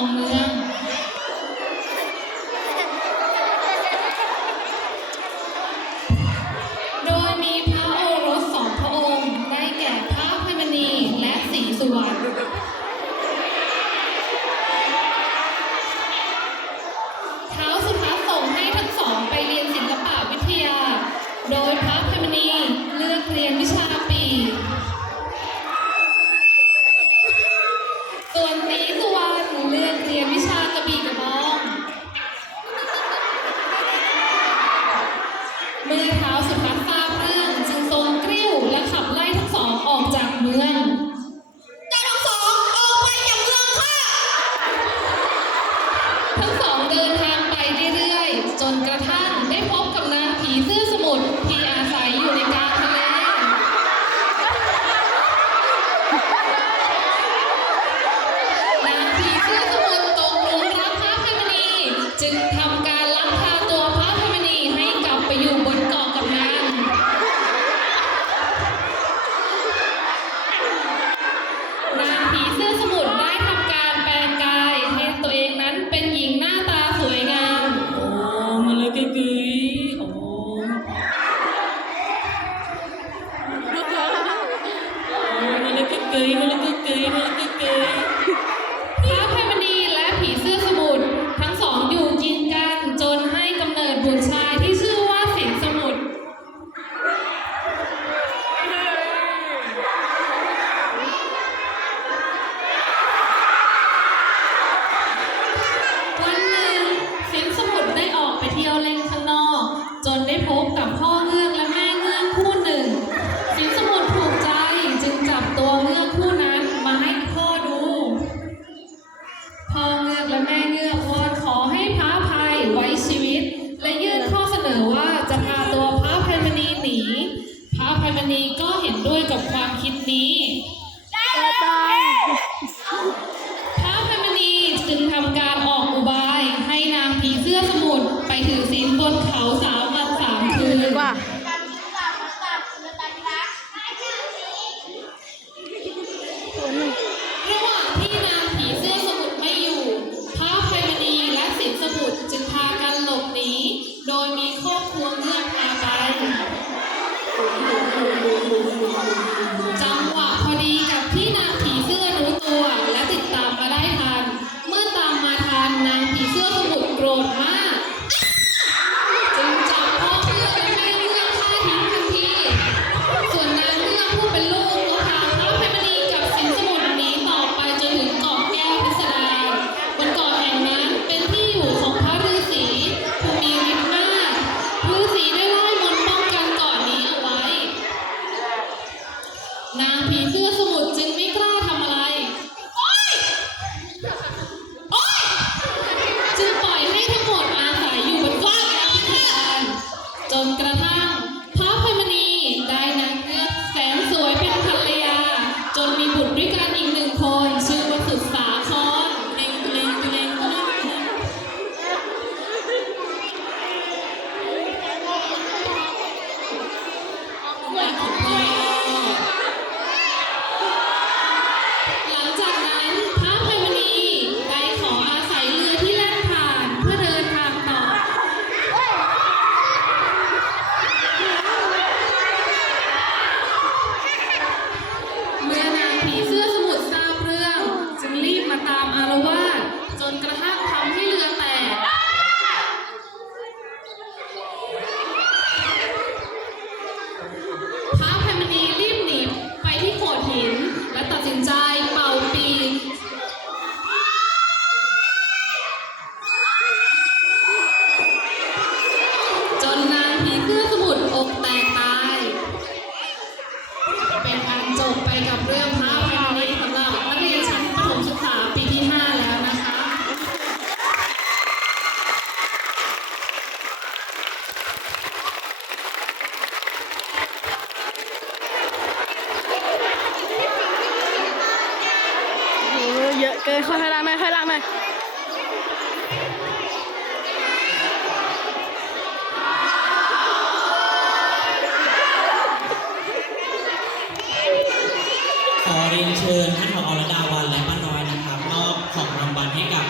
องเมืองโดยมีพระโอรสสองพระองค์ ได้แก่พระพิมณีและศรีสุวรรณเท้าสุทัส่งให้ทั้งสองไปเรียนศิลปะวิทยา โดยพระพิมณีเลือกเรียนวิชาปีส่วน เรียนวิชากระบี่กระบองมือเท้าสุพัฒน์ตาเรื่องจึงทรงกริ้วและขับไล่ทั้งสองออกจากเมืองแต่ทั้งสองออกไปจากเมืองค่ะทั้งสองเดินทาง കൈകൾക്ക് encontré cada บไปกับเรื่องพระพันนี้สำหรับนักเรียนชั้นประถมศึกษาปีที่ 5 แล้วนะคะ เยอะเกินค่อยๆล้กงหน่อยค่อยๆล้กงหน่อย เรียนเชิญท่านผอระดาวันและป้าน้อยนะครับมอบของรางวัลให้กับ